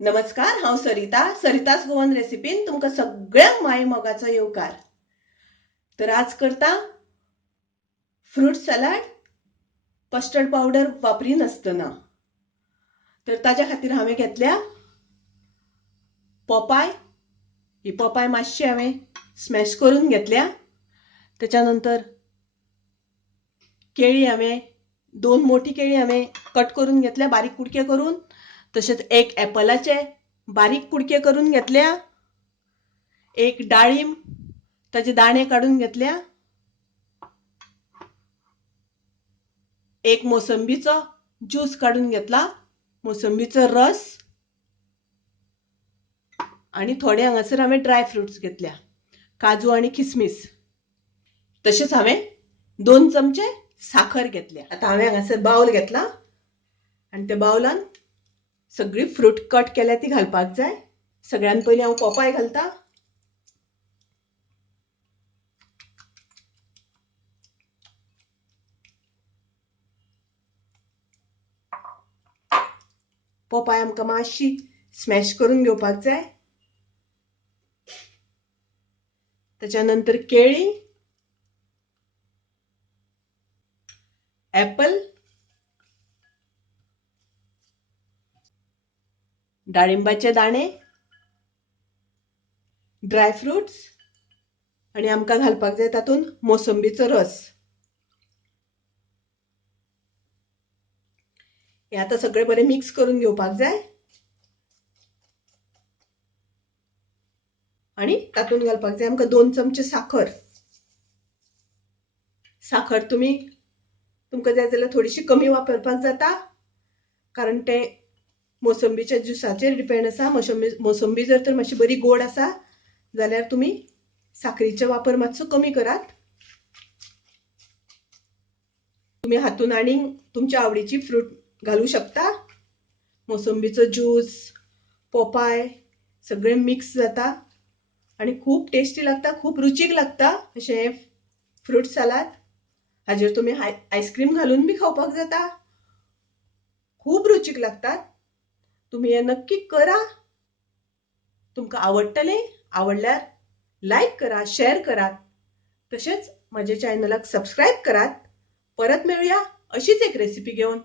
नमस्कार, हांव सरितास गोवन रेसिपीन तुमकां सगळ्यांक माये मोगाचो येवकार। तर आज करता फ्रूट सलाड कस्टर्ड पावडर वापरिनासतना। तर ताज्या खातीर हांवें घेतल्या पोपाय। ही पोपाय मातशी हांवें स्मॅश करून घेतल्या। त्याच्या नंतर केळी हांवें 2 मोठी केळी हांवें कट करून घेतल्या बारीक कुडके करून। तशेंच एक ॲपलाचे बारीक कुडके करून घेतल्या। एक डाळिंब ताजे दाणे काढून घेतल्या। एक मोसंबीचो ज्यूस काढून घेतला, मोसंबीचो रस आणि थोडे हांगासर हांवें ड्राय फ्रुट्स घेतल्या, काजू आणि किसमिस। तशेंच हांवें 2 चमचे साखर घेतल्या। आता हांवें हांगासर बाउल घेतला आणि त्या बाउलान सगळी फ्रूट कट केल्या ती घालपाक जाय। सगळ्यान पयलीं हांव पोपाय घालता। पोपाय आमकां मातशी स्मॅश करून घेवपाक जाय। त्याच्यानंतर केळी, ॲपल, डाळिंबाचे दाणे, ड्राय फ्रुट्स आणि आमकां घालपाक जाय तातूंत मोसंबीचो रस। हे आता सगळे बरे मिक्स करून घेवपाक जाय आणि तातूंत घालपाक जाय आमकां 2 चमचे साखर। साखर तुमकां जाय जाल्यार थोडीशी कमी वापरपाक जाता, कारण ते मोसंबीच्या ज्युसाचेर डिपेंड आसा। मोसंबी जर तर मातशी बरी गोड आसा जाल्यार तुमी साखरीचो वापर मातसो कमी करात। तुमी हातून आनी तुमच्या आवडीची फ्रूट घालू शकता। मोसंबीचो ज्यूस, पोपाय सगळे मिक्स जाता आणि खूप टेस्टी लागता, खूप रुचीक लागता अशें फ्रूट सलाद। हाजेर तुमी आईस्क्रीम घालून बी खावपाक जाता, खूप रुचीक लागतात। तुम्ही हे नक्की करा। तुमकां आवडल्यार लाईक करा, शेअर करा, तशेंच माझ्या चॅनलाक सबस्क्राईब करात। परत मेळूया अशीच एक रेसिपी घेऊन।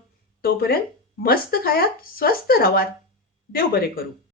तोपर्यंत मस्त खायात, स्वस्थ राहात। देव बरे करू।